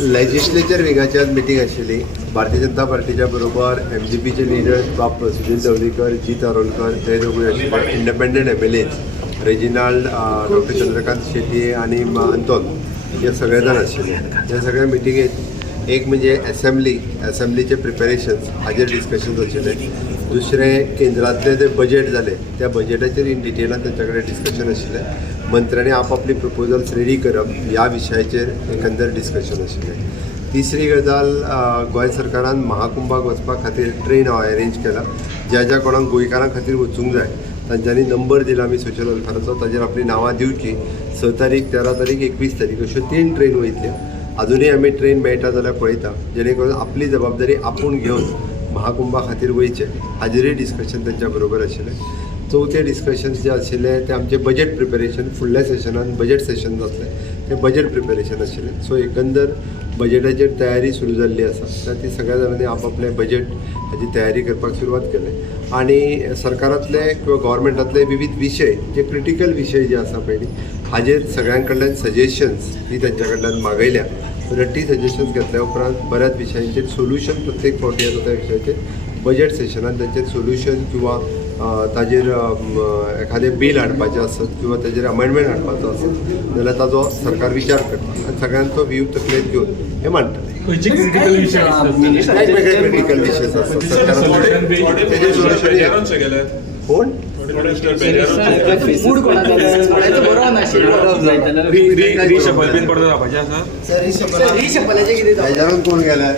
Legislature विंगाची आज meeting आशिल्ली. भारतीय जनता पार्टीच्या बरोबर MGPचे लिडर बाब सुनील ढवळीकर, जीत अरोलकर ते दोगूय आशिल्ले. Independent MLAs Reginald, doctor Chandrakant Shetye आणि अंतोन हे सगळे जाण आशिल्ले. हे सगळ्या मिटिंगेत एक म्हणजे असेंब्लीचे प्रिपेरेशन्स हाजेर डिस्कशन्स आशिल्ले. दुसरें केंद्रातले जे बजेट जाले त्या बजेटाचेर इन डिटेलान तेंच्या कडेन डिस्कशन आशिल्लें. मंत्र्यांनी आपापली प्रपोजल्स रेडी करप ह्या विशयाचेर एकंदर डिस्कशन आशिल्लें. तिसरी गजाल, गोंय सरकारान महाकुंभाक वचपा खातीर ट्रेन हांव अरेंज केला. ज्या कोणाक गोंयकारां खातीर वचूंक जाय तांच्यांनी नंबर दिला आमी सोशल वेलफेराचो, ताजेर आपली नांवां दिवची. 6 तारीख, 13 तारीख, 21 तारीख अश्यो 3 ट्रेन वयतल्यो. अजूनय आमी ट्रेन मेळटा जाल्यार पळयता, जेणे करून आपली जबाबदारी आपूण घेवन महाकुंभा खातीर वयचे हाजेरूय डिस्कशन तेंच्या बरोबर आशिल्लें. चवथे डिस्कशन्स जे आशिल्ले ते आमचे बजेट प्रिपेरेशन. फुडल्या सेशनान बजेट सेशन जातलें ते बजेट प्रिपेरेशन आशिल्लें. सो एकंदर बजेटाचेर तयारी सुरू जाल्ली आसा. तर ती सगळ्या जाणांनी आपापले बजेट हाची तयारी करपाक सुरवात केली. आणि सरकारांतले किंवा गव्हर्मेंटांतले विविध विशय जे क्रिटिकल विशय जे आसा पळय हाजेर सगळ्यां कडल्यान सजेशन्स ही तेंच्या कडल्यान मागयल्या. 30 सजेशन्स घेतल्या उपरांत बऱ्याच विशयांचेर सोल्युशन प्रत्येक फावटी येता त्या विशयाचेर बजेट सेशनान तेंचेर सोल्युशन किंवा ताजेर एखादें बील हाडपाचें आसत किंवा ताजेर अमेंडमेंट हाडपाचो आसत जाल्यार ताजो सरकार विचार करता आनी सगळ्यांचो व्ह्यू तकलेंत घेवन हें मांडटलें. वेगवेगळे क्रिटिकल विशयस आसतात सरकारान तेजेर सोल्युशन कोण कोण गेल्यार